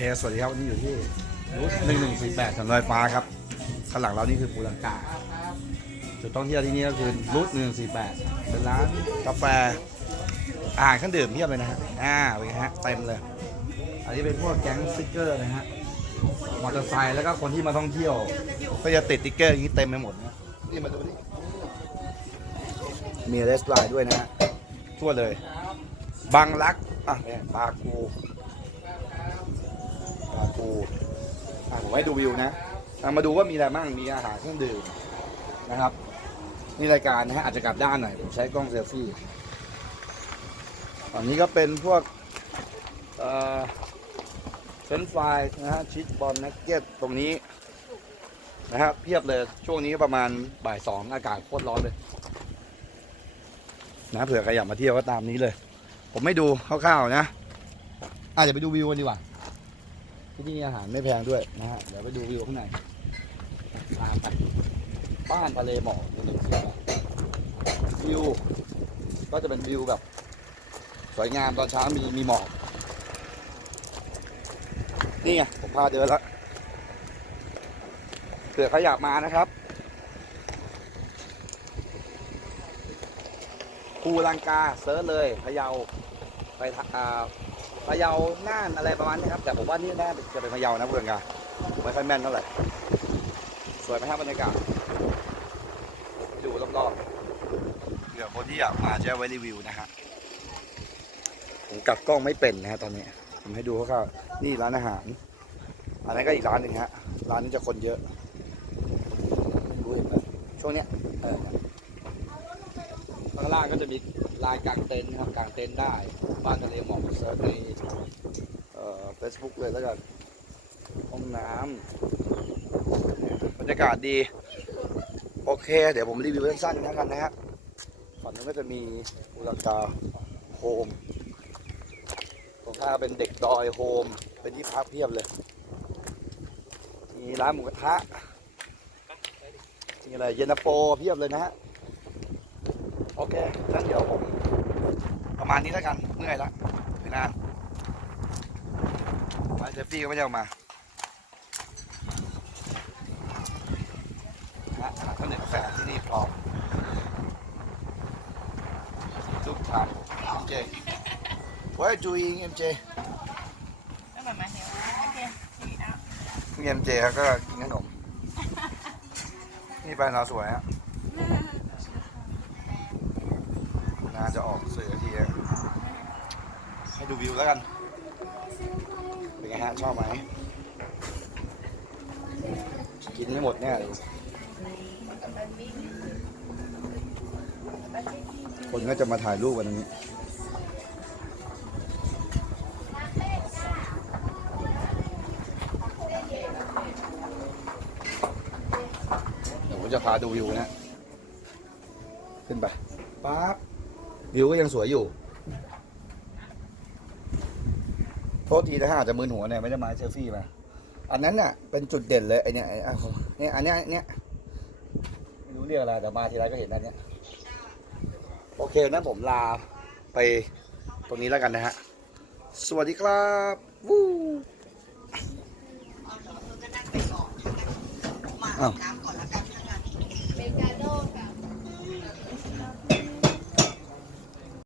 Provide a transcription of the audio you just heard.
เคสวัสดีครับวันนี้อยู่ที่รูทหนึ่งหนึ่งสี่แปดถนนลอยฟ้าครับข้างหลังเรานี่คือปูลังกาจุดท่องเที่ยวที่นี่ก็คือรูทหนึ่งสี่แปดเป็นร้านกาแฟอาหารเครื่องดื่มเพียบเลยนะฮะอ่าเป็นไงฮะเต็มเลย อันนี้เป็นพวกแก๊งสติ๊กเกอร์นะฮะมอเตอร์ไซค์แล้วก็คนที่มาท่องเที่ยว ก็จะติดสติ๊กเกอร์อย่างนี้เต็มไปหมดนะนี่มาดูนี่มีเรสไลน์ด้วยนะฮะทั่วเลยบางรักอะเนี่ยบากู ผมให้ดูวิวนะอะมาดูว่ามีอะไรบ้างมีอาหารเครื่องดื่มนะครับ นี่รายการนะฮะอาจจะกลับด้านหน่อยผมใช้กล้องเซลฟี่อันนี้ก็เป็นพวกเฟรนฟรายนะฮะชีสบอลนักเก็ตตรงนี้นะฮะเพียบเลยช่วงนี้ประมาณบ่ายสองอากาศโคตรร้อนเลยนะเผื่อใครอยากมาเที่ยวก็ตามนี้เลย ผมไม่ดูคร่าวๆนะอาจจะไปดูวิวกันดีกว่า ที่นี่อาหารไม่แพงด้วยนะฮะ เดี๋ยวไปดูวิวข้างในตามไปบ้านทะเลหมอกนึ่งที่วิว ก็จะเป็นวิวแบบ สวยงามตอนเช้ามีมีหมอก นี่ไงผมพาเดินแล้วเผื่อใครอยากมานะครับภูลังกาเซิร์ชเลยพะเยาไปทะอ่า พะเยาน่านอะไรประมาณนี้ครับ แต่ผมว่านี่น่าจะเป็นพะเยานะภูลังกาผมไม่ค่อยแม่นเท่าไหร่ สวยไหมครับบรรยากาศดูรอบๆเผื่อคนที่อยากมาจะไว้รีวิวนะฮะผมกลับกล้องไม่เป็นนะฮะตอนนี้ผมให้ดูคร่าวๆนี่ร้านอาหาร อันนั้นก็อีกร้านหนึ่งฮะ ร้านนี้จะคนเยอะไม่รู้เห็นไหมช่วงเนี้ยเออเนี่ยข้างล่างก็จะมีลายกางเต็นท์นะครับกางเต็นท์ได้ บ้านทะเลหมอกเซิร์ชใน เฟซบุ๊กเลยแล้วกันห้องน้ำบรรยากาศดี โอเค เดี๋ยวผมรีวิวสั้นๆแล้วกันนะฮะฝั่งนู้นก็จะมีอุลังกาโฮมตรงข้างเป็นเด็กดอยโฮม เป็นที่พักเพียบเลย มีร้านหมูกระทะมีอะไรเย็นตาโฟเพียบเลยนะฮะ โอเคงั้นเดี๋ยวผมประมาณนี้แล้วกันเหนื่อยแล้วไม่นาน เซฟฟี่ก็ไม่ได้เอามาฮะข้าวเหนียวกาแฟที่นี่พร้อมทุกทาง MJ What are you doing MJ ก็มายถึงว่าโอเคดีนะนี่ MJ เขาก็กินขนม นี่ไปเราสวยฮะน่าจะออกสื่อทีให้ดูวิวแล้วกัน เป็นไงฮะชอบไหมกินไม่หมดแน่เลยคนก็จะมาถ่ายรูปกันตรงนี้เดี๋ยวผมจะพาดูวิวนะ ขึ้นไปปั๊บวิวก็ยังสวยอยู่ โทษทีนะฮะอาจจะมืนหัวเนี่ยไม่ได้มาเซลฟี่มา อันนั้นน่ะเป็นจุดเด่นเลยไอเนี้ยไอ้อะเนี่ยอันเนี้ยเนี้ยไม่รู้เรียกอะไรแต่มาทีไรก็เห็นอันเนี้ยโอเคนั้นผมลาไปตรงนี้แล้วกันนะฮะ สวัสดีครับวู้อ้าว